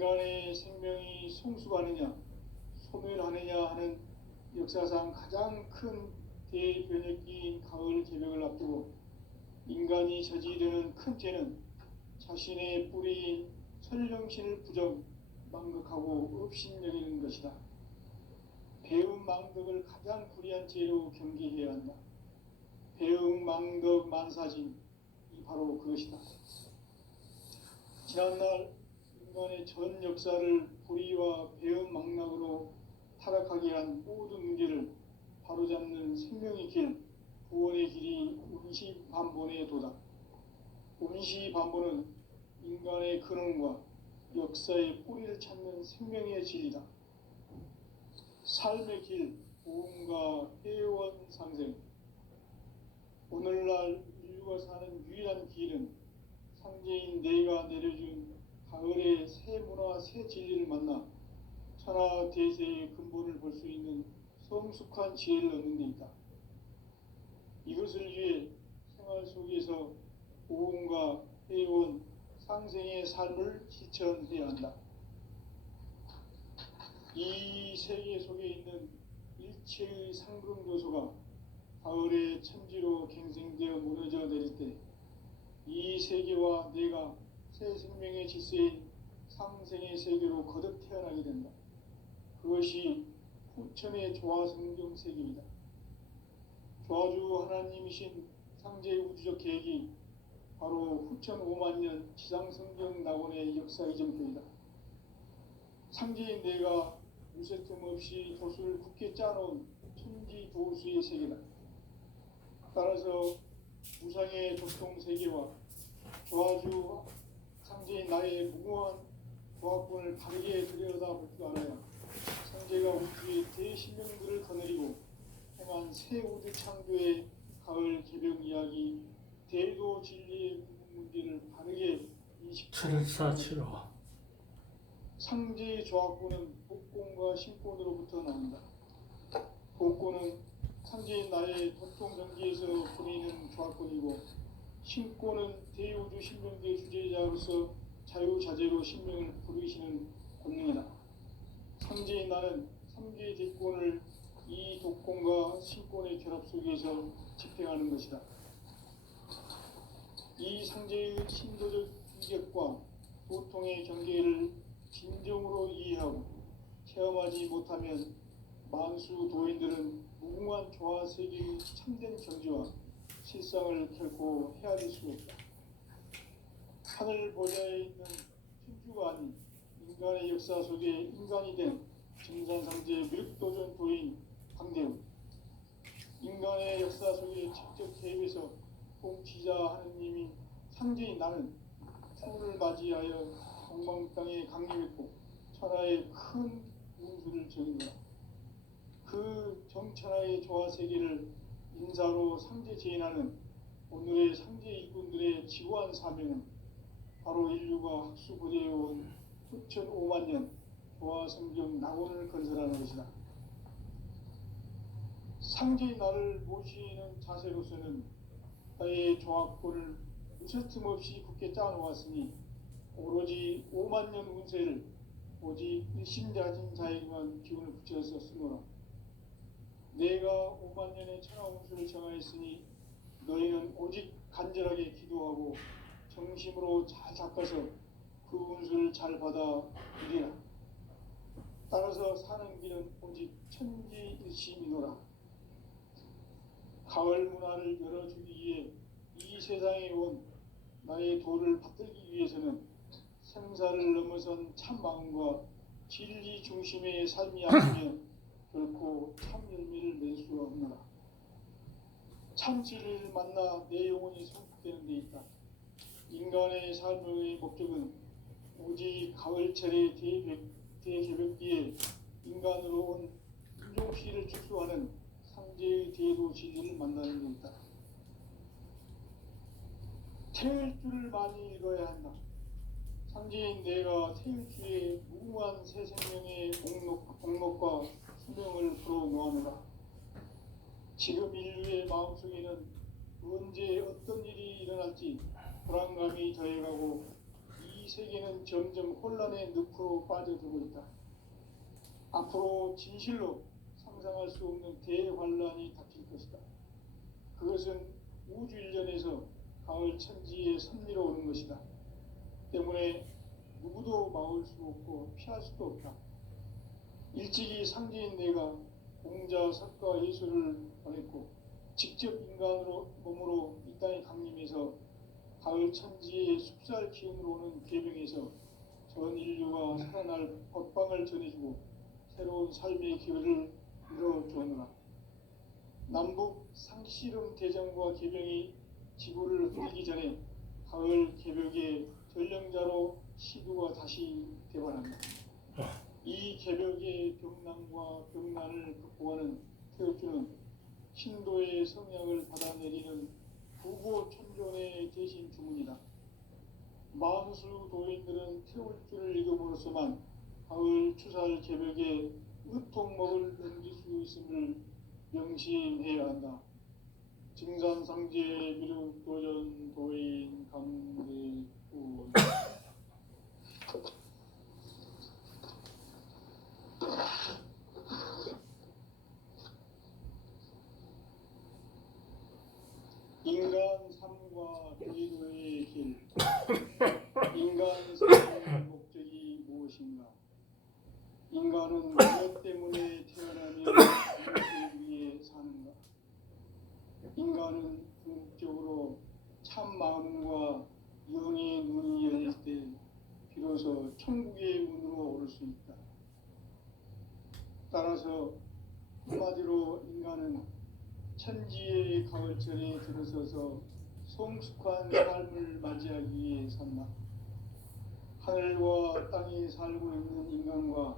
인간의 생명이 성숙하느냐 소멸하느냐 하는 역사상 가장 큰 대변혁기인 가을 개벽을 앞두고 인간이 저지르는 큰 죄는 자신의 뿌리인 설령신을 부정 망극하고 업신여기는 것이다. 배움 망덕을 가장 불의한 죄로 경계해야 한다. 배움 망덕 만사진이 바로 그것이다. 지난날 인간의 전 역사를 불의와 배움 망락으로 타락하게 한 모든 문제를 바로잡는 생명의 길, 구원의 길이 운시반본에 도다. 운시반본은 인간의 근원과 역사의 뿌리를 찾는 생명의 진리다. 삶의 길, 보험과 회원 상생. 오늘날 인류가 사는 유일한 길은 상제인 내가 내려준 가을의 새 문화, 새 진리를 만나 천하 대세의 근본을 볼 수 있는 성숙한 지혜를 얻는 데 있다. 이것을 위해 생활 속에서 보험과 회원, 상생의 삶을 실천해야 한다. 이 세계 속에 있는 일체의 상금 요소가 가을의 천지로 갱생되어 무너져 내릴 때 이 세계와 내가 새 생명의 질서인 상생의 세계로 거듭 태어나게 된다. 그것이 후천의 조화성경 세계이다. 조화주 하나님이신 상제의 우주적 계획이 바로 후천 5만년 지상성경 낙원의 역사 이전표이다. 상제인 내가 무쇠 틈 없이 도수를 굳게 짜놓은 천지 도수의 세계다. 따라서 무상의 교통 세계와 조화주 상제인 나의 무궁한 조화권을 바르게 들여다볼 줄 알아야 상제가 우주의 대신령들을 거느리고 행한 새 우주 창조의 가을 개벽 이야기 대도 진리의 문제를 바르게 인식하고 7475 상제의 조화권은 복권과 신권으로부터 나온다. 복권은 상제인 나의 도통정기에서 보이는 조화권이고 신권은 대우주 신명계 주제자로서 자유자재로 신명을 부르시는 권능이다. 상제인 나는 3개의 대권을 이 독권과 신권의 결합 속에서 집행하는 것이다. 이 상제의 신도적 위격과 도통의 경계를 진정으로 이해하고 체험하지 못하면 만수 도인들은 무궁한 조화 세계의 참된 경지와 실상을 결코 헤아릴 수 없다. 하늘 보좌에 있는 천주가 아닌 인간의 역사 속에 인간이 된 증산상제 밀도전 도인 강대우. 인간의 역사 속에 직접 개입해서 통치자 하느님인 상제인 나는 추를 맞이하여 동방 땅에 강림했고 천하의 큰 운수를 정인다. 그 정천하의 조화 세계를 인사로 상제 제인하는 오늘의 상제 일꾼들의 지구한 사명은 바로 인류가 학수고대해온 후천 5만년 조화 성경 낙원을 건설하는 것이다. 상제의 나를 모시는 자세로서는 나의 조화권을 무쇠틈 없이 굳게 짜놓았으니 오로지 5만년 운세를 오직 일심자진 자에게만 기운을 붙여서 쓰노라. 내가 5만년의 천하 운수를 정하였으니 너희는 오직 간절하게 기도하고 정심으로 잘 닦아서 그 운수를 잘 받아 누리라. 따라서 사는 길은 오직 천지일심이노라. 가을 문화를 열어주기 위해 이 세상에 온 나의 도를 받들기 위해서는 생사를 넘어선 참 마음과 진리 중심의 삶이 아니면 결코 참 열매를 낼 수가 없노라. 참 진리를 만나 내 영혼이 성숙되는 데 있다. 인간의 삶의 목적은 오직 가을철의 대개벽기에 인간으로 온 인종시를 축소하는 상제의 대도 진리를 만나는 데 있다. 태일주를 많이 읽어야 한다. 상제인 내가 태일주의 무궁한 새 생명의 목록과 수명을 불어놓아노라. 지금 인류의 마음속에는 언제 어떤 일이 일어날지 불안감이 더해가고 이 세계는 점점 혼란의 늪으로 빠져들고 있다. 앞으로 진실로 상상할 수 없는 대환란이 닥칠 것이다. 그것은 우주 일련에서 가을 천지에 선미로 오는 것이다. 때문에 누구도 막을 수 없고 피할 수도 없다. 일찍이 상제인 내가 공자, 석가, 예수를 보냈고 직접 인간으로 몸으로 이 땅에 강림해서 가을 천지의 숲살 기운으로 오는 계명에서 전 인류가 살아날 법방을 전해주고 새로운 삶의 기회를 이뤄주었노라. 남북 상씨름 대전과 계명이 지구를 흔들기 전에 가을 개벽의 전령자로 시두가 다시 되어난다. 이 개벽의 병난과 병난을 극복하는 태극주는 신도의 성향을 받아내리는 부고천존의 대신 주문이다. 만수 도인들은 태울주를 읽음으로써만 가을 추살 개벽의 의통목을 넘길 수 있음을 명심해야 한다. 증산상제 미륵도전 도인 강대구 인간 삶과 대도의 길. 인간 삶의 목적이 무엇인가? 인간은 무엇 때문에 태어나며 무엇을 위해 사는가? 인간은 궁극적으로 참 마음과 영의 눈이 열릴 때 비로소 천국의 문으로 오를 수 있다. 따라서 한마디로 인간은 천지의 가을철에 들어서서 성숙한 삶을 맞이하기 위해 산다. 하늘과 땅에 살고 있는 인간과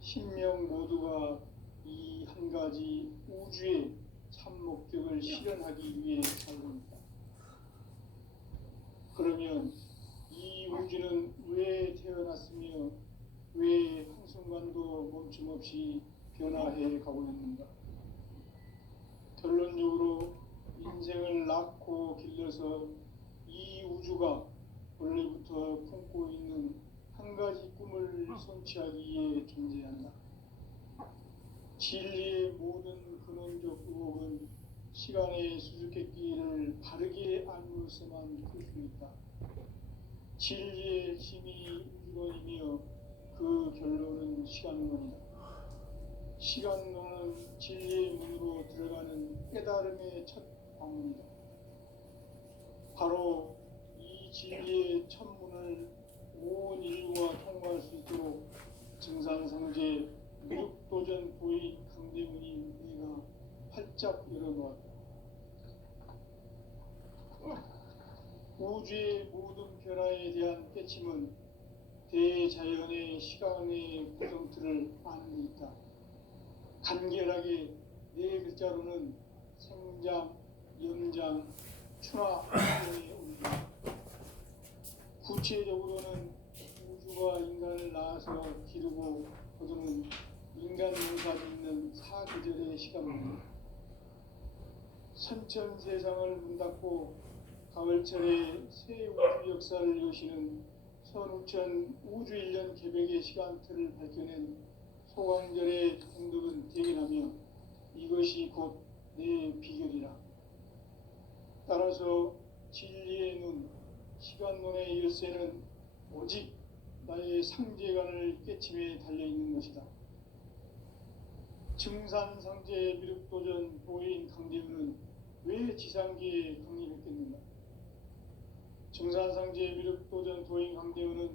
신명 모두가 이 한 가지 우주의 참 목적을 실현하기 위해 살고 있다. 그러면 이 우주는 왜 태어났으며 왜 한순간도 멈춤없이 변화해 가고 있는가? 결론적으로 인생을 낳고 길러서 이 우주가 원래부터 품고 있는 한 가지 꿈을 성취하기 위해 존재한다. 진리의 모든 근원적 의혹은 시간의 수수께끼를 바르게 알므로서만 풀 수 있다. 진리의 핵심이 우주론이며 그 결론은 시간론이다. 시간론은 진리의 문으로 들어가는 깨달음의 첫 방문이다. 바로 이 진리의 첫 문을 온 인류가 통과할 수 있도록 증산상제 미륵도전 도인 강대문이 내가 활짝 열어놓았다. 우주의 모든 변화에 대한 깨침은 대자연의 시간의 구성틀을 아는 데 있다. 간결하게 네 글자로는 생장, 영장, 추나 등에 올린다. 구체적으로는 우주가 인간을 낳아서 기르고 거두는 인간 농사 짓는 사계절의 시간입니다. 선천 세상을 문닫고 가을철에 새 우주 역사를 여시는 선우천 우주 1년 개벽의 시간틀을 밝혀낸 소강절의 공덕은 대견하며 이것이 곧 내 비결이라. 따라서 진리의 눈, 시간론의 열쇠는 오직 나의 상제관을 깨침에 달려있는 것이다. 증산상제 미륵도전 도인 강대우는 왜 지상계에 강림했겠는가? 증산상제 미륵도전 도인 강대우는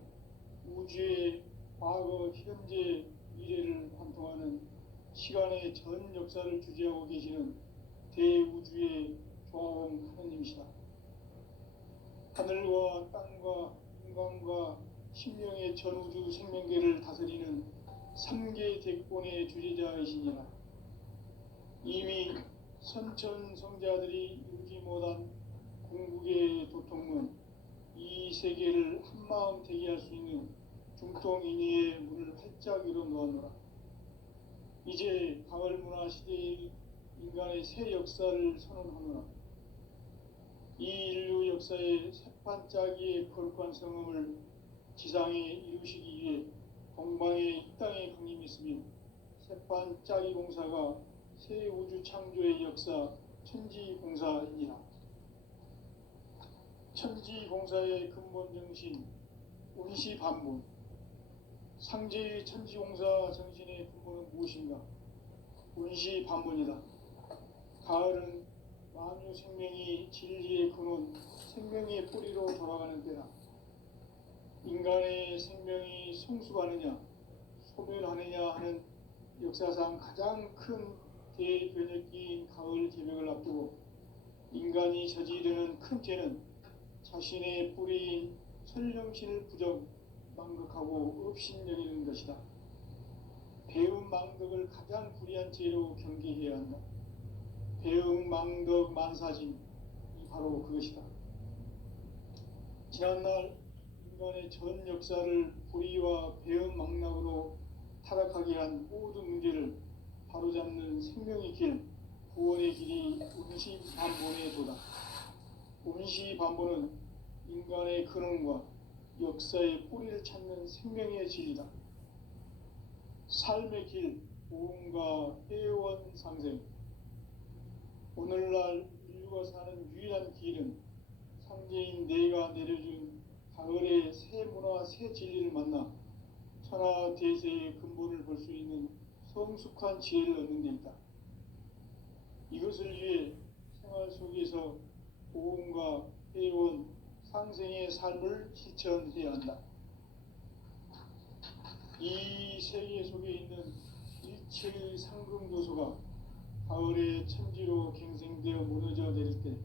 우주의 과거, 현재, 미래를 관통하는 시간의 전 역사를 주재하고 계시는 대우주의 조화원 하느님이시다. 하늘과 땅과 인간과 신명의 전우주 생명계를 다스리는 3개 대권의 주제자이시니라. 이미 선천성자들이 이루지 못한 궁극의 도통은 이 세계를 한마음 되게 할 수 있는 중통인의의 문을 활짝 열어놓았노라. 이제 가을 문화 시대의 인간의 새 역사를 선언하노라. 이 인류 역사의 새판짜기의 거룩한 성음을 지상에 이루시기 위해 동방의 이 땅에 강림했으며 새판 짜기 공사가 새 우주 창조의 역사 천지공사이니라. 천지공사의 근본 정신 운시반문. 상제의 천지공사 정신의 근본은 무엇인가? 운시반문이다. 가을은 만유 생명이 진리의 근원, 생명의 뿌리로 돌아가는 때다. 인간의 생명이 성숙하느냐, 소멸하느냐 하는 역사상 가장 큰 대변혁기인 가을 개벽을 앞두고 인간이 저지르는 큰 죄는 자신의 뿌리인 설령신을 부정, 망극하고 업신여기는 것이다. 배움 망덕을 가장 불의한 죄로 경계해야 한다. 배움 망덕 만사진이 바로 그것이다. 지난날 인간의 전 역사를 불의와 배움 망락으로 타락하게 한 모든 문제를 바로잡는 생명의 길, 구원의 길이 운시반본의 도다. 운시반본은 인간의 근원과 역사의 뿌리를 찾는 생명의 진리다. 삶의 길, 보험과 회원 상생. 오늘날 인류가 사는 유일한 길은 상제인 내가 내려준 가을의 새 문화, 새 진리를 만나 천하 대세의 근본을 볼 수 있는 성숙한 지혜를 얻는 데 있다. 이것을 위해 생활 속에서 보험과 회원, 상생의 삶을 실천해야 한다. 이 세계 속에 있는 일체의 상금 요소가 가을의 천지로 갱생되어 무너져 내릴 때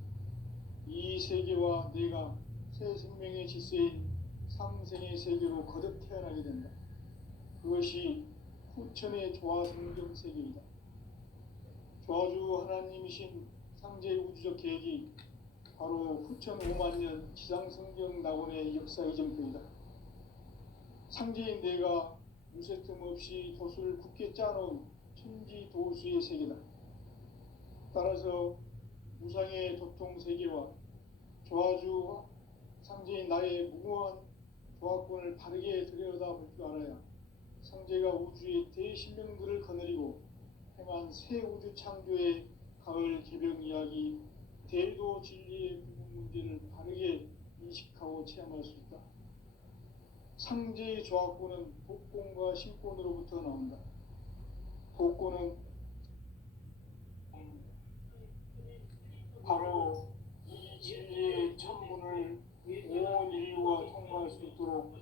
이 세계와 내가 새 생명의 질서인 상생의 세계로 거듭 태어나게 된다. 그것이 후천의 조화성경 세계이다. 조화주 하나님이신 상제 우주적 계획이 바로 후천 5만 년 지상성경 낙원의 역사 이전표이다. 상제인 내가 무쇠틈 없이 도수를 굳게 짜놓은 천지도수의 세계다. 따라서 무상의 도통 세계와 조화주 상제인 나의 무궁한 조화권을 바르게 들여다볼 줄 알아야 상제가 우주의 대신명들을 거느리고 행한 새 우주 창조의 가을 개벽 이야기, 대도 진리의 궁극 문제를 바르게 인식하고 체험할 수 있다. 상제의 조화권은 복권과 신권으로부터 나온다. 복권은 바로 이 진리의 천문을 온 인류가 통과할 수 있도록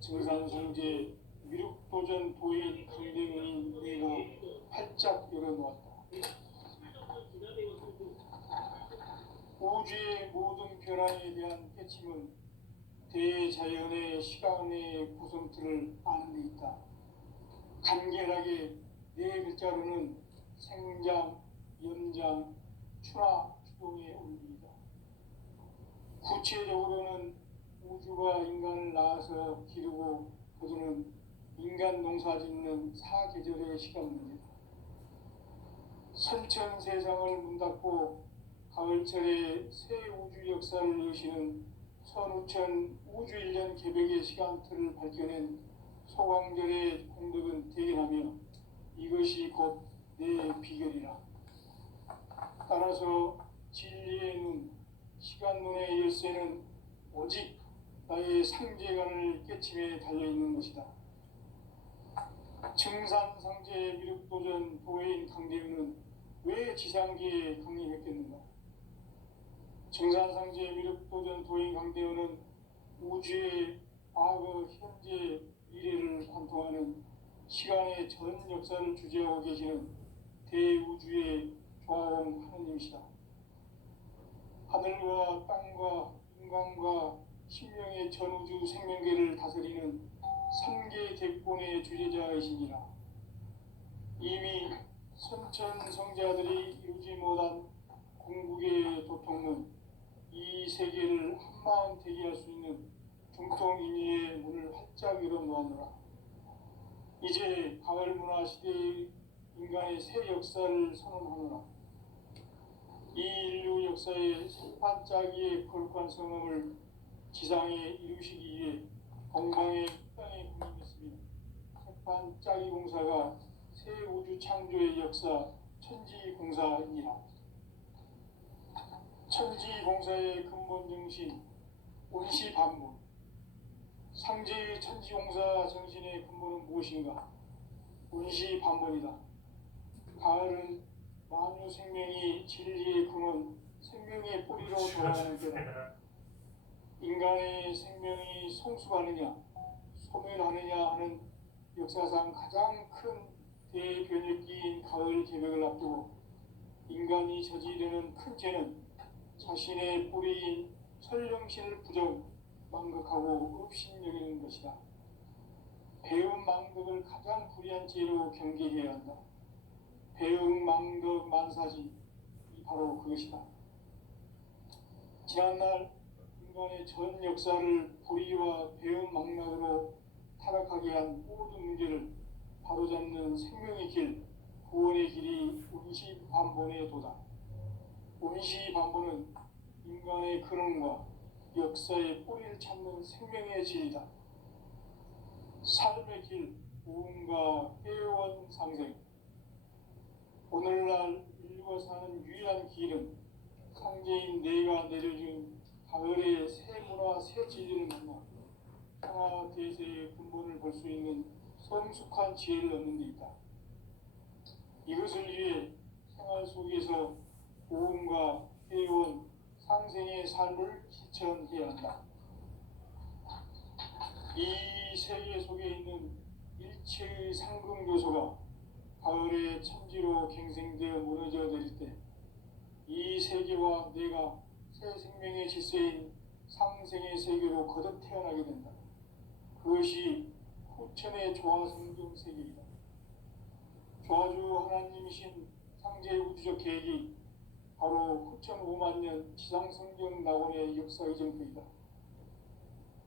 증산성제 미륵도전 도인 강대문인 내가 활짝 열어놓았다. 우주의 모든 변화에 대한 깨침은 대자연의 시간의 구성틀을 아는 데 있다. 간결하게 네 글자로는 생장, 연장, 추나 추동의 원리이다. 구체적으로는 우주가 인간을 낳아서 기르고 거두는 인간 농사 짓는 사계절의 시간 문제다. 선천 세상을 문닫고 가을철에 새 우주 역사를 여시는 선우천 우주 1년 개벽의 시간틀을 밝혀낸 소강절의 공덕은 대견하며 이것이 곧 내 비결이라. 따라서 진리의 눈, 시간 눈의 열쇠는 오직 나의 상제관을 깨침에 달려있는 것이다. 증산상제 미륵도전 도인 강대윤은 왜 지상계에 강림했겠는가? 증산상제 미륵도전 도인 강대윤은 우주의 과거, 현재, 미래를 관통하는 시간의 전 역사를 주재하고 계시는 대우주의 조화원 하느님이시다. 하늘과 땅과 인간과 신명의 전우주 생명계를 다스리는 삼계 대권의 주제자이시니라. 이미 선천 성자들이 이루지 못한 궁극의 도통은 이 세계를 한마음 되게 할 수 있는 중통인의의 문을 활짝 열어놓았노라. 이제 가을 문화 시대의 인간의 새 역사를 선언하노라. 이 인류 역사의 새판짜기의 거룩한 성함을 지상에 이루시기 위해 동방의 땅에 군림했으며 태판 짜기 공사가 새 우주 창조의 역사 천지공사이니라. 천지공사의 근본 정신 온시반문. 상제의 천지공사 정신의 근본은 무엇인가? 온시반문이다. 가을은 만유 생명이 진리의 근원, 생명의 뿌리로 돌아가는 때다. 인간의 생명이 성숙하느냐, 소멸하느냐 하는 역사상 가장 큰 대변혁기인 가을 개벽을 앞두고 인간이 저지르는 큰 죄는 자신의 뿌리인 설령신을 망각하고 업신여기는 것이다. 배움 망덕을 가장 불의한 죄로 경계해야 한다. 배움 망덕 만사지, 바로 그것이다. 지난날 인간의 전 역사를 불의와 배움 망락으로 타락하게 한 모든 문제를 바로잡는 생명의 길, 구원의 길이 온시반본의 도다. 온시반본은 인간의 근원과 역사의 뿌리를 찾는 생명의 질이다. 삶의 길, 우음과 회원 상생. 오늘날 인류가 사는 유일한 길은 상제인 내가 내려준 가을의 새 문화, 새 진리를 만나 평화 대세의 근본을 볼 수 있는 성숙한 지혜를 얻는 데 있다. 이것을 위해 생활 속에서 우음과 회원, 상생의 삶을 실천해야 한다. 이 세계 속에 있는 일체의 상금 요소가 가을의 천지로 갱생되어 무너져 내릴 때 이 세계와 내가 새 생명의 질서인 상생의 세계로 거듭 태어나게 된다. 그것이 후천의 조화성경 세계이다. 조화주 하나님이신 상제 우주적 계획이 바로 후천 5만 년 지상성경 낙원의 역사 이정표이다.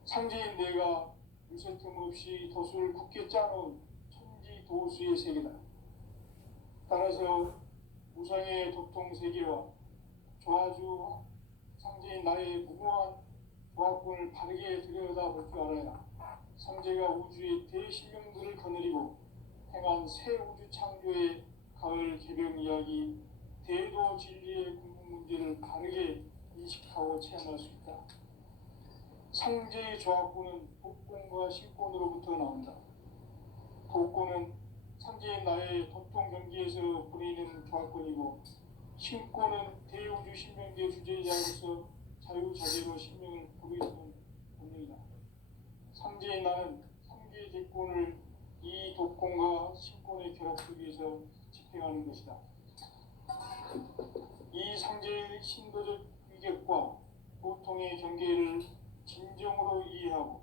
상제인 내가 물새 틈 없이 도수를 굳게 짜놓은 천지 도수의 세계다. 따라서 우상의 도통 세계와 조화주 상제인 나의 무궁한 조합군을 바르게 들여다볼 줄 알아야 상제가 우주의 대신령들을 거느리고 행한 새 우주 창조의 가을 개벽 이야기, 대도 진리의 궁극 문제를 바르게 인식하고 체험할 수 있다. 상제의 조합군은 독권과 신권으로부터 나온다. 독권은 상제의 나의 도통 경계에서 부리는 조합권이고, 신권은 대우주 신명계 주제자로서 자유자재로 신명을 부르는 본능이다. 상제의 나는 상계 제권을 이 독권과 신권의 결합 속에서 집행하는 것이다. 이 상제의 신도적 위격과 도통의 경계를 진정으로 이해하고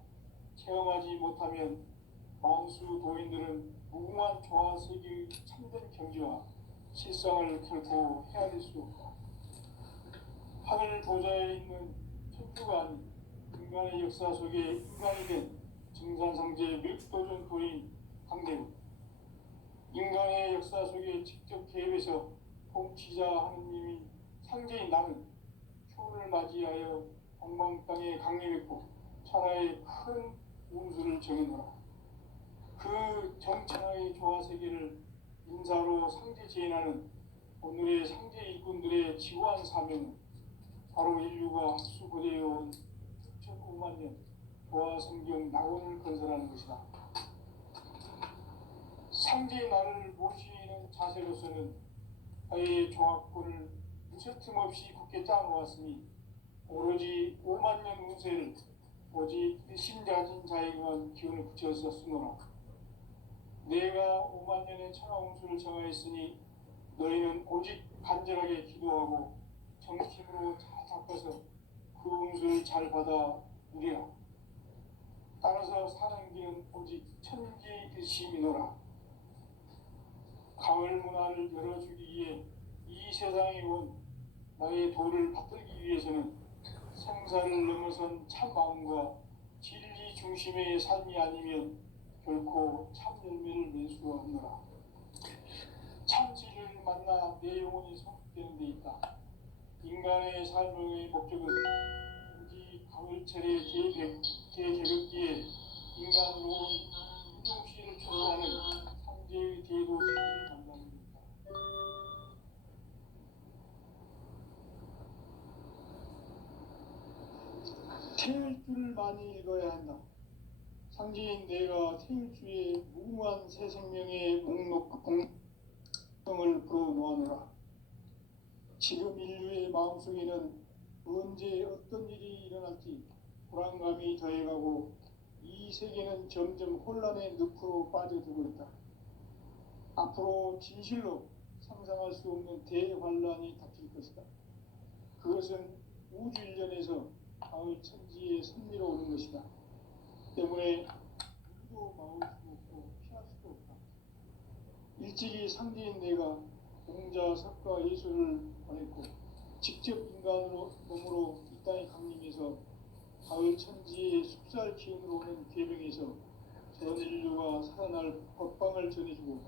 체험하지 못하면 만수 도인들은 무궁한 조화세계의 참된 경지와 실상을 결코 헤아릴 수 없다. 하늘 보좌에 있는 천주가 아닌 인간의 역사 속에 인간이 된 증산상제 밀도전 도인 강대우, 인간의 역사 속에 직접 개입해서 통치자 하느님인 상제인 나는 초를 맞이하여 동방 땅에 강림했고 천하의 큰 운수를 정해놓아. 그 정천하의 조화세계를 인사로 상제 제인하는 오늘의 상제 일꾼들의 지구한 사명은 바로 인류가 학수고대해온 6,5만 년 조화성경 낙원을 건설하는 것이다. 상제의 나를 모시는 자세로서는 나의 조합권을 무쇠틈 없이 굳게 짜놓았으니 오로지 5만 년 운세를 오직 일심자진 자에게만 기운을 붙여서 쓰노라. 내가 5만 년의 천하 운수를 정하였으니 너희는 오직 간절하게 기도하고 정심으로 잘 닦아서 그 운수를 잘 받아 누리라. 따라서 사는 길은 오직 천지일심이노라. 가을 문화를 열어주기 위해 이 세상에 온 나의 도를 받들기 위해서는 생사를 넘어선 참 마음과 진리 중심의 삶이 아니면 결코 참 열매를 낼 수가 없노라. 참 진리를 만나 내 영혼이 성숙되는 데 있다. 인간의 삶의 목적은 오직 가을철의 개개벽기에 인간으로 인종시를 초래하는 상제의 제도 책임을 담당합니다. 태일 줄을 많이 읽어야 한다. 상제인 내가 태일 주의 무궁한 새 생명의 공성을 풀어놓아노라. 지금 인류의 마음속에는 언제 어떤 일이 일어날지 불안감이 더해가고 이 세계는 점점 혼란의 늪으로 빠져들고 있다. 앞으로 진실로 상상할 수 없는 대환란이 닥칠 것이다. 그것은 우주 일련에서 가을 천지의 섭리로 오는 것이다. 때문에 누구도 막을 수 없고 피할 수도 없다. 일찍이 상제인 내가 공자, 석가, 예수를 보냈고 직접 인간으로 몸으로 이 땅에 강림해서 가을 천지의 숲살 기운으로 오는 계명에서 전 인류가 살아날 법방을 전해주고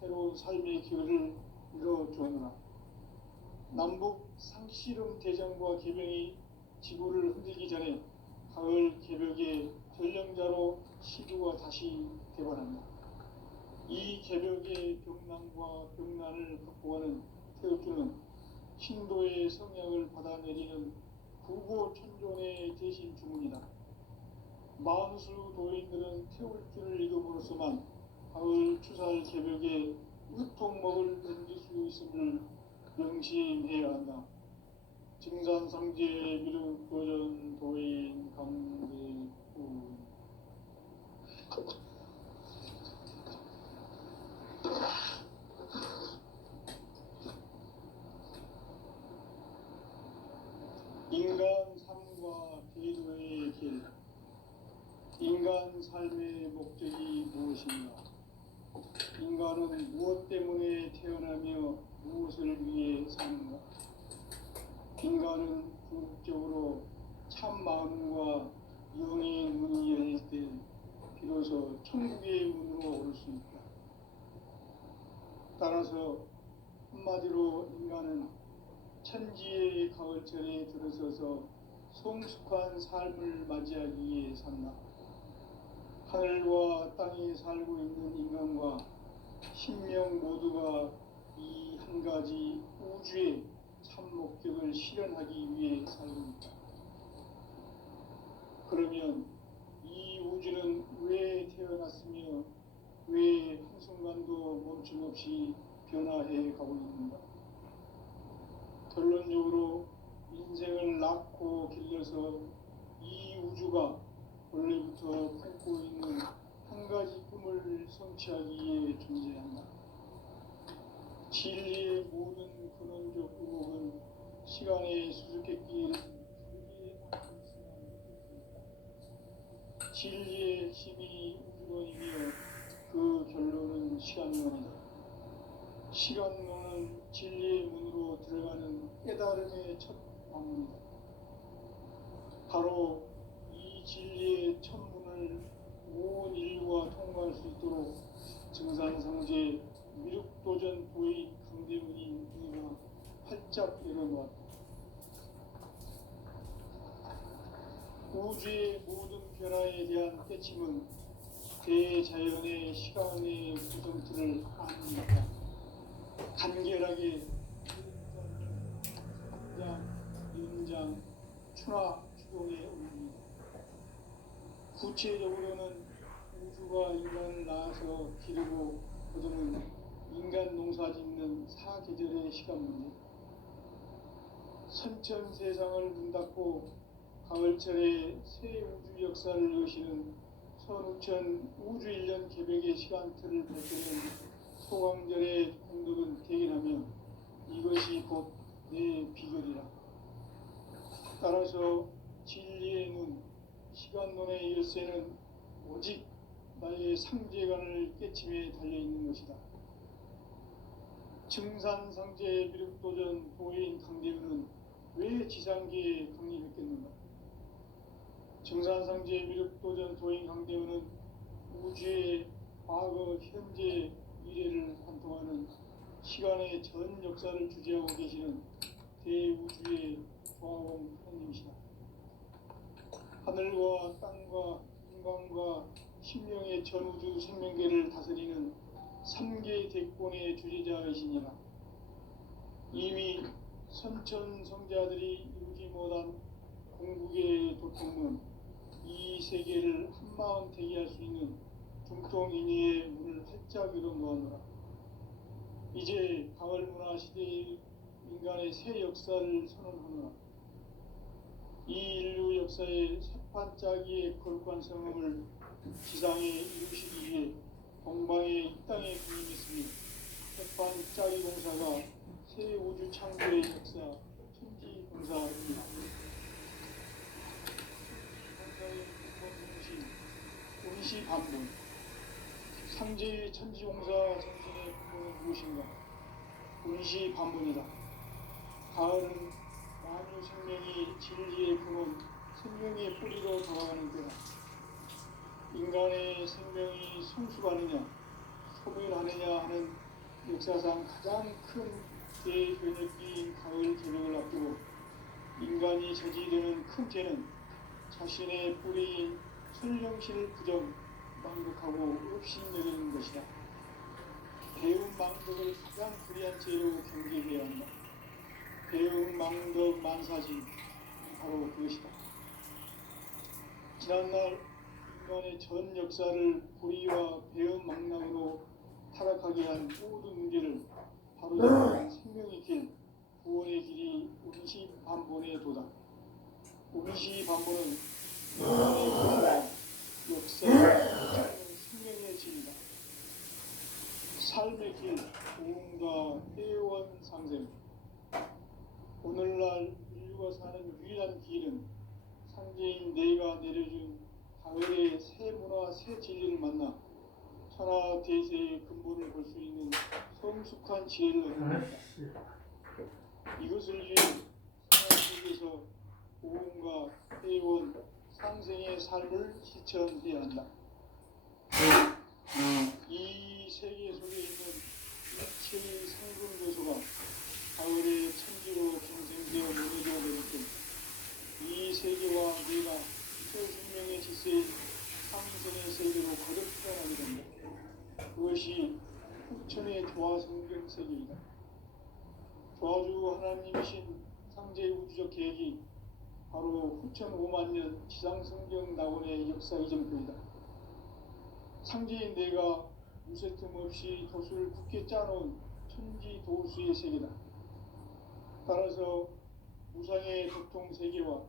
새로운 삶의 기회를 이뤄주느라. 남북 상씨름 대전과 계명이 지구를 흔들기 전에 가을 개벽의 전령자로 시주가 다시 개발한다. 이 개벽의 병난과 병난을 극복하는 태극주는 신도의 성향을 받아내리는 구고천존의 대신 주문이다. 만수 도인들은 태울주를 읽음으로써만 가을 추살 개벽에 으통먹을 던질 수 있음을 명심해야 한다. 증산상제 미륵도전 도인 강대우. 인간 삶과 제도의 길. 인간 삶의 목적이 무엇인가? 인간은 무엇 때문에 태어나며 무엇을 위해 사는가? 인간은 궁극적으로 참 마음과 영의 문이 열릴 때 비로소 천국의 문으로 오를 수 있다. 따라서 한마디로 인간은 천지의 가을철에 들어서서 성숙한 삶을 맞이하기 위해 산다. 하늘과 땅에 살고 있는 인간과 신명 모두가 이 한 가지 우주의 참 목적을 실현하기 위해 살고 있다. 그러면 이 우주는 왜 태어났으며 왜 한순간도 멈춤없이 변화해 가고 있는가? 결론적으로 인생을 낳고 길러서 이 우주가 원래부터 품고 있는 한 가지 꿈을 성취하기 위해 존재한다. 진리의 모든 근원적 의목은 시간의 수수께끼를 진리의 핵심이 우주론이며 그 결론은 시간론이다. 시간론은 진리의 문으로 들어가는 깨달음의 첫 방문이다. 바로 이 진리의 첫 문을 온 인류가 통과할 수 있도록 증산상제 미륵도전 도인 강대문인 이가 활짝 열어놓았다. 우주의 모든 변화에 대한 깨침은 대자연의 시간의 구성틀을 아닙니다. 간결하게 성장, 연장, 추나 추동에 올립니다. 구체적으로는 우주가 인간을 낳아서 기르고 거두는 인간 농사 짓는 사계절의 시간 문제. 선천 세상을 문 닫고 가을철에 새 우주 역사를 여시는 선우천 우주 1년 개벽의 시간틀을 밝히는 소강절의 공덕은 대견하며 이것이 곧 내 비결이라. 따라서 진리의 눈, 시간론의 열쇠는 오직 나의 상제관을 깨침에 달려있는 것이다. 증산상제 미륵도전 도인 강대우는 왜 지상계에 강림했겠는가? 증산상제 미륵도전 도인 강대우는 우주의 과거, 현재, 미래를 관통하는 시간의 전 역사를 주재하고 계시는 대우주의 조화공 하느님이시다. 하늘과 땅과 인간과 신명의 전우주 생명계를 다스리는 3개 대권의 주제자이시니라. 이미 선천성자들이 이루지 못한 공국의 도통은 이 세계를 한마음 되게 할 수 있는 중통인의의 문을 활짝 열어놓았노라. 이제 가을 문화 시대의 인간의 새 역사를 선언하노라. 이 인류 역사의 새판짜기의 거룩한 성음을 지상에 이루시기 위해 동방의 이 땅에 군림했으니 새판짜기 공사가 새 우주 창조의 역사 천지 공사입니다. 공사의 근본 운시 반본 상제의 천지공사 정신의 근본은 무엇인가? 운시 반본이다. 가을은 만유 생명이 진리의 근원, 생명의 뿌리로 돌아가는 때다. 인간의 생명이 성숙하느냐, 소멸하느냐 하는 역사상 가장 큰 대변혁기인 가을 개벽을 앞두고 인간이 저지르는 큰 죄는 자신의 뿌리인 설령신을 부정, 망독하고 없신여기는 것이다. 배움 망독을 가장 불의한 죄로 경계해야 한다. 배움 망독 만사지 바로 그것이다. 지난날 인간의 전 역사를 불의와 배움 망락으로 타락하게 한 모든 문제를 바로잡는 생명의 길, 구원의 길이 운시 반본에 도다. 운시 반본은 인간의 구원과 역사의 생명의 길이다. 삶의 길, 고음과 회원 상생. 오늘날 인류가 사는 유일한 길은 상제인 내가 내려준 가을의 새 문화, 새 진리를 만나 천하 대세의 근본을 볼 수 있는 성숙한 지혜를 얻는다. 이것을 위해 생활 속에서 고음과 회원, 상생의 삶을 실천해야 한다. 이 세계 속에 있는 일체의 상금 요소가 가을의 천지로 경생되어 무너져 버릴 때 이 세계와 내가 새 생명의 질서의 상생의 세계로 거듭 태어나게 된다. 그것이 후천의 조화성경 세계이다. 조화주 하나님이신 상제의 우주적 계획이 바로 후천 5만 년 지상성경 낙원의 역사 이전표이다. 상제인 내가 무쇠 틈 없이 돛을 굳게 짜놓은 천지 도수의 세계다. 따라서 무상의 도통 세계와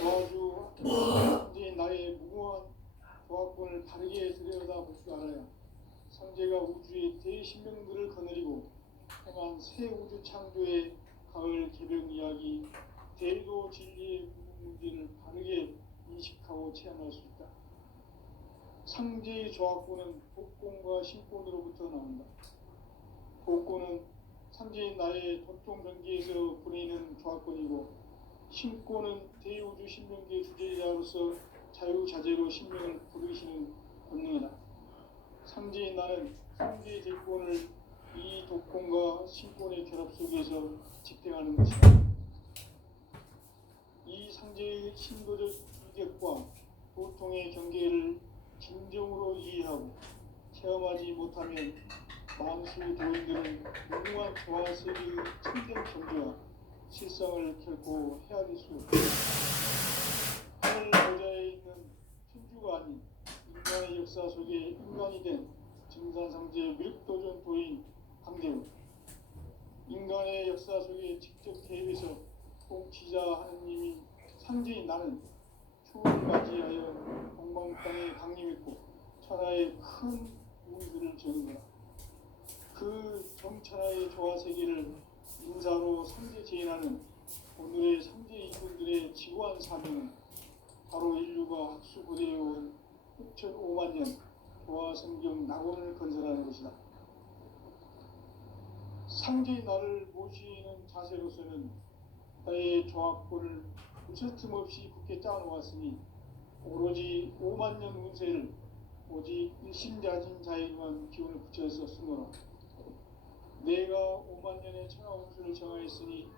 조화주 상제인 나의 무모한 조화권을 바르게 들여다볼 줄 알아야 상제가 우주의 대신명들을 거느리고 행한 새 우주 창조의 가을 개벽 이야기, 대도 진리의 문제를 바르게 인식하고 체험할 수 있다. 상제의 조합권은 복권과 신권으로부터 나온다. 복권은 상제인 나의 도통 경계에서 보내는 조합권이고, 신권은 대우주 신명계 주제자로서 자유자재로 신명을 부르시는 권능이다. 상제인 나는 상제의 대권을 이 독권과 신권의 결합 속에서 집행하는 것이다. 이 상제의 신도적 규격과 도통의 경계를 진정으로 이해하고 체험하지 못하면 만수 도인들은 무궁한 조화세계의 참된 경계와 실상을 결코 헤아릴 수 없다. 하늘 보좌에 있는 천주가 아닌 인간의 역사 속에 인간이 된 증산상제 밀도전 도인 강대우, 인간의 역사 속에 직접 개입해서 통치자 하느님인 상제인 나는 추후를 맞이하여 동방 땅에 강림했고 천하의 큰 우주를 저는 거라. 그 정천하의 조화세계를 인사로 상제 제인하는 오늘의 상제 인군들의 지구한 사명은 바로 인류가 학수고대해온 6,5만 년 조화성경 낙원을 건설하는 것이다. 상제의 나를 모시는 자세로서는 나의 조합권을 무쇠틈 없이 굳게 짜놓았으니 오로지 5만 년 운세를 오직 일심자진 자에게만 기운을 붙여서 쓰노라. 내가 5만 년의 천하 운수를 정하였으니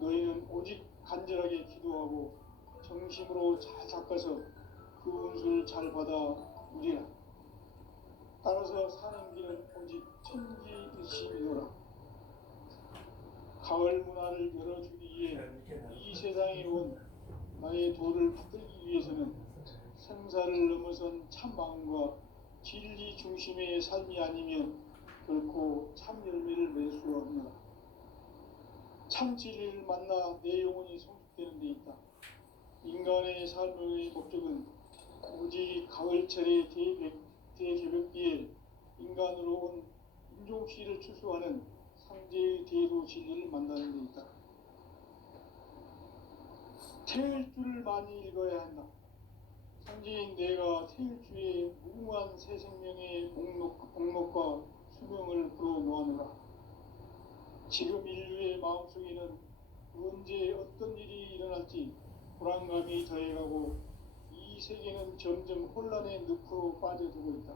너희는 오직 간절하게 기도하고 정심으로 잘 닦아서 그 운수를 잘 받아 우리라. 따라서 사는 길은 오직 천지일심이노라. 가을 문화를 열어주기 위해 이 세상에 온 나의 도를 받들기 위해서는 생사를 넘어선 참 마음과 진리 중심의 삶이 아니면 결코 참 열매를 맺을 수가 없노라. 참 진리를 만나 내 영혼이 성숙되는 데 있다. 인간의 삶의 목적은 오직 가을철의 대개벽기에 인간으로 온 인종시를 추수하는 상제의 대도 진리를 만나는 데 있다. 태일 줄을 많이 읽어야 한다. 상제인 내가 태일주의 무궁한 새 생명의 목록과 수명을 불어놓아노라. 지금 인류의 마음속에는 언제 어떤 일이 일어날지 불안감이 더해가고 이 세계는 점점 혼란의 늪으로 빠져들고 있다.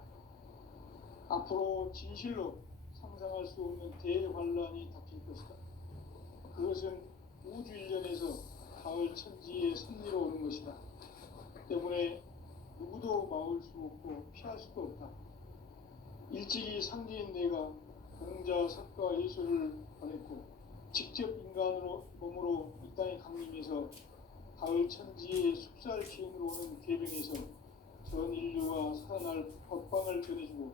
앞으로 진실로 상상할 수 없는 대환란이 닥칠 것이다. 그것은 우주 일련에서 가을 천지의 섭리로 오는 것이다. 때문에 누구도 막을 수 없고 피할 수도 없다. 일찍이 상제인 내가 공자, 석가, 예수를 보냈고 직접 인간으로 몸으로 이 땅에 강림해서 가을 천지의 숙살 기운으로 오는 계병에서 전 인류와 살아날 법방을 전해주고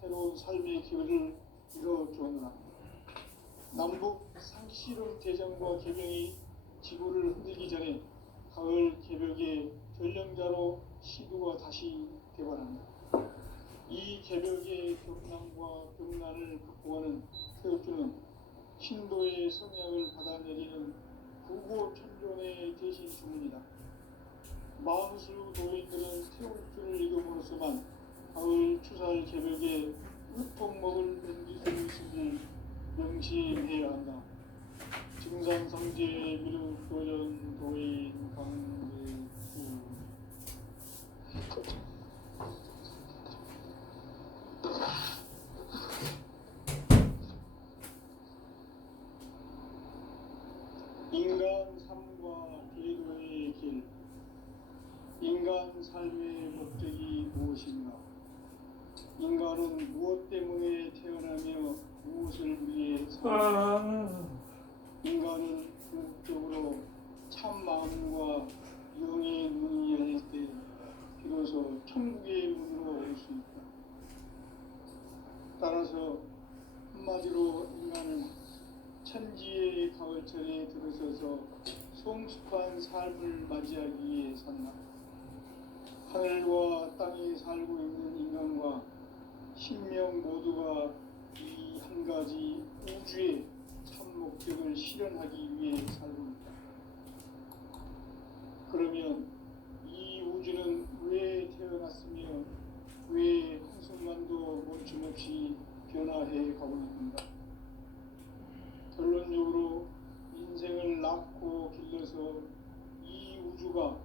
새로운 삶의 기회를 이뤄주었노라. 남북 상시론 대전과 개병이 지구를 흔들기 전에 가을 개벽의 전령자로 시두가 다시 개발한다. 이 개벽의 경남과 경난을 극복하는 태엽주는 신도의 성약을 받아내리는 구고천존의 대신 주문이다. 마음수 도인들은 태엽주를 읽음으로써만 가을 추살 개벽에 으통먹을 넘길 수 있음을 명심해야 한다. 증산성제 미륵도전 도인 강대구 인간 삶과 계도의 길. 인간 삶의 목적이 무엇인가? 인간은 무엇 때문에 태어나며 무엇을 위해 사는가? 인간은 궁극적으로 참 마음과 영의 눈이 열릴 때 비로소 천국의 문으로 올 수 있다. 따라서 한마디로 인간은 천지의 가을철에 들어서서 성숙한 삶을 맞이하기 위해 산다. 하늘과 땅에 살고 있는 인간과 신명 모두가 이 한 가지 우주의 참 목적을 실현하기 위해 살고 있다. 그러면 이 우주는 왜 태어났으며 왜 한순간도 멈춤없이 변화해 가고 있는가? 결론적으로 인생을 낳고 길러서 이 우주가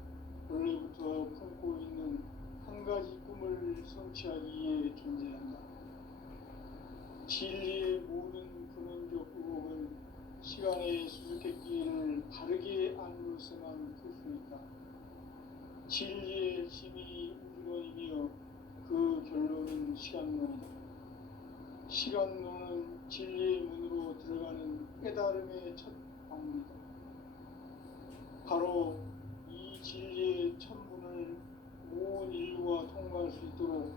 원래부터 품고 있는 한 가지 꿈을 성취하기 위해 존재한다. 진리의 모든 근원적 의혹은 시간의 수수께끼를 바르게 알므로서만 풀 수 있다. 진리의 힘이 우주론이며 그 결론은 시간론이다. 시간론은 진리의 문으로 들어가는 깨달음의 첫 방문이다. 바로 이 진리의 첫 문을 온 인류가 통과할 수 있도록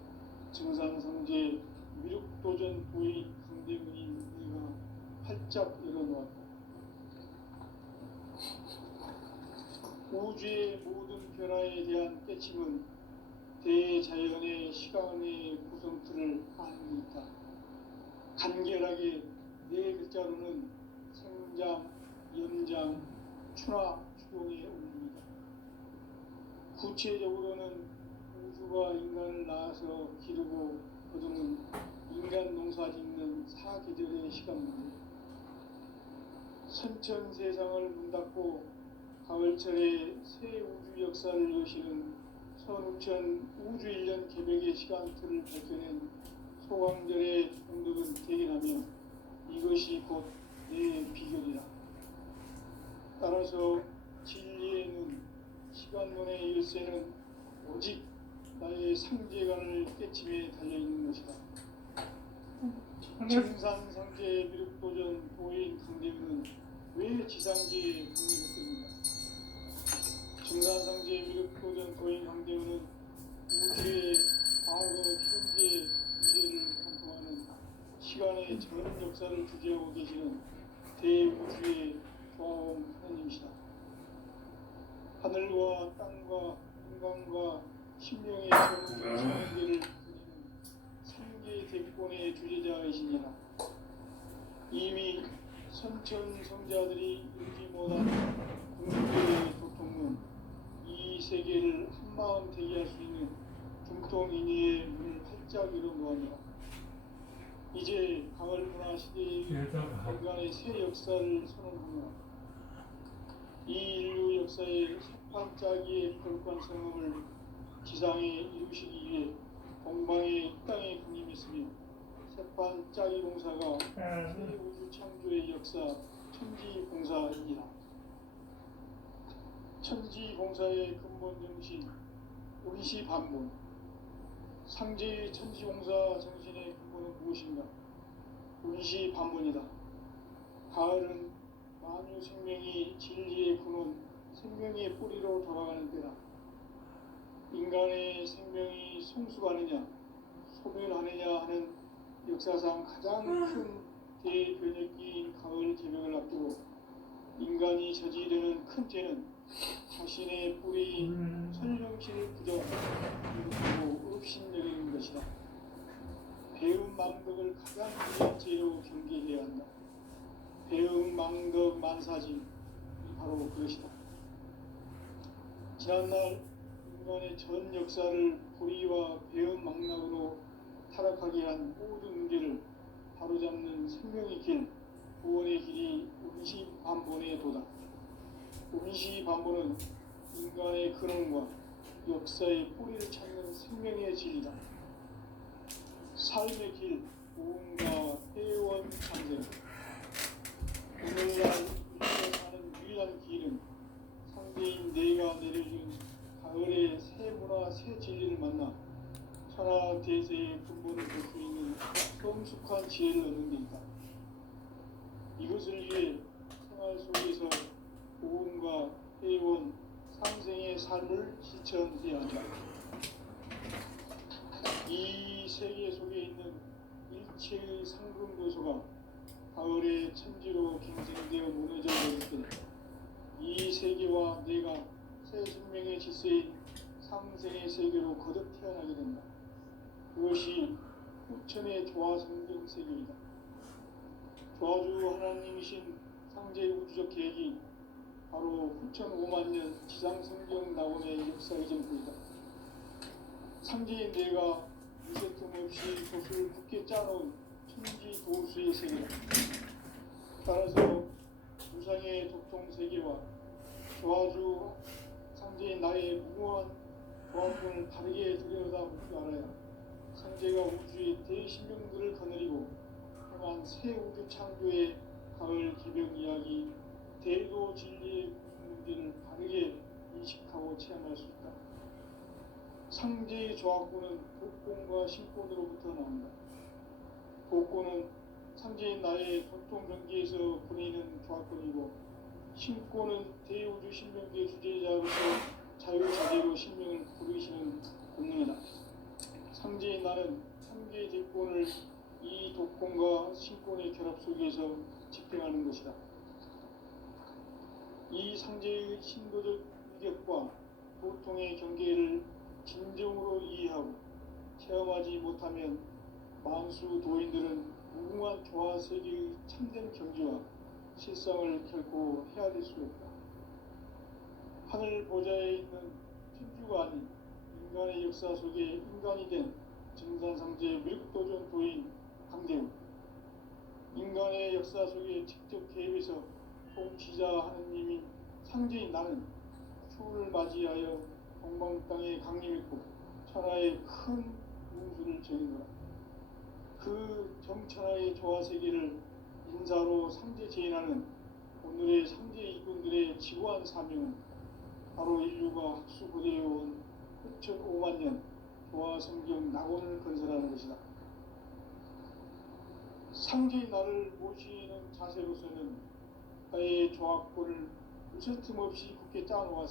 증산성제 미륵도전 도의 강대문인 내가 활짝 열어놓았다. 우주의 모든 변화에 대한 깨침은 대자연의 시간의 구성틀을 아는 데 있다. 간결하게 네 글자로는 생장, 연장, 추나 추동의 원리입니다. 구체적으로는 우주가 인간을 낳아서 기르고 거두는 인간 농사 짓는 사계절의 시간 문제. 선천 세상을 문닫고 가을철에 새 우주 역사를 여시는 선우천 우주 일년 개벽의 시간틀을 밝혀낸 소강절의 공덕은 대견하며 이것이 곧 내 비결이라. 따라서 진리의 눈, 시간론의 열쇠는 오직 나의 상제관을 깨침에 달려있는 것이다. 증산상제 미륵도전 도인 강대문은 왜 지상제에 국립했습니까? 증산상제 미륵도전 도인 강대문은 우주의 과거, 현재, 미래를 관통하는 시간의 전 역사를 주재하고 계시는 대우주의 조화원 하나님이시다. 하늘과 땅과 인간과 심령의 전 세계를 삼계 대권의 주제자이시니라. 이미 선천성자들이 이루지 못한 궁극의 도통은 이 세계를 한마음 되게 할 수 있는 중통인의의 문을 활짝 열어놓았노라. 이제 가을 문화 시대의 인간의 새 역사를 선언하노라. 이 인류 역사의 세판짜기의 거룩한 성음을 지상에 이루시기 위해 동방의 땅에 군림했으며 세판짜기 공사가 새 우주 창조의 역사 천지공사입니다. 천지공사의 근본 정신 의시반본. 상제의 천지공사 정신의 근본은 무엇인가? 의시반본이다. 가을은 만유 생명이 진리의 근원, 생명의 뿌리로 돌아가는 때다. 인간의 생명이 성숙하느냐, 소멸하느냐 하는 역사상 가장 큰 대변혁기인 가을 개벽을 앞두고 인간이 저지르는 큰 죄는 자신의 뿌리인 설령실을 부정하고 업신여기는 것이다. 배움 망덕을 가장 위한 죄로 경계해야 한다. 배움 망덕 만사지 바로 그것이다. 지난날 인간의 전 역사를 불의와 배움 망락으로 타락하게 한 모든 문제를 바로잡는 생명의 길, 구원의 길이 운시반본의 도다. 운시반본은 인간의 근원과 역사의 뿌리를 찾는 생명의 진리다. 삶의 길, 고음과 회원 창생. 오늘날 우리가 사는 유일한 길은 상대인 내가 내려준 가을의 새 문화, 새 진리를 만나 천하 대세의 근본을 볼 수 있는 성숙한 지혜를 얻는 데 있다. 이것을 위해 생활 속에서 고음과 회원, 상생의 삶을 실천해야 한다. 이 세계 속에 있는 일체의 상금도소가 가을의 천지로 경쟁되어 무너져 버릴 때 이 세계와 내가 새 생명의 질서인 상생의 세계로 거듭 태어나게 된다. 그것이 후천의 조화성경 세계이다. 조화주 하나님이신 상제 우주적 계획이 바로 후천 5만 년 지상성경 낙원의 역사의 전부이다. 상제인 내가 미세틈 없이 돛을 굳게 짜놓은 천지 도수의 세계다. 따라서 우상의 독통 세계와 조화주 상제인 나의 무모한 조합권을 다르게 들여다볼 줄 알아야 상제가 우주의 대신령들을 거느리고 행한 새 우주 창조의 가을 기병 이야기, 대도 진리의 문제를 바르게 인식하고 체험할 수 있다. 상제의 조합권은 복권과 신권으로부터 나온다. 복권은 상제인 나의 도통 경계에서 보내는 조합권이고, 신권은 대우주 신명계 주제자로서 자유자재로 신명을 부르시는 본능이다. 상제인 나는 상계 대권을 이 독권과 신권의 결합 속에서 집행하는 것이다. 이 상제의 신도적 위격과 보통의 경계를 진정으로 이해하고 체험하지 못하면 만수 도인들은 무궁한 조화 세계의 참된 경지와 실상을 결코 헤아릴 수 없다. 하늘 보좌에 있는 천주가 아닌 인간의 역사 속에 인간이 된 증산상제 미륵도전 도인 강대우. 인간의 역사 속에 직접 개입해서 통치자 하느님인 상제인 나는 추후를 맞이하여 동방 땅에 강림했고 천하의 큰 운수를 정인노라. 그 정천하의 조화 세계를 인사로 상제 제인하는 오늘의 상제 이군들의 지구한 사명은 바로 인류가 학수고대해온 9,500만 년 도와 성경 낙원을 건설하는 것이다. 상주의 나를 모시는 자세로서는 나의 조합골을 으스틈 없이 굳게 짜놓았습니다.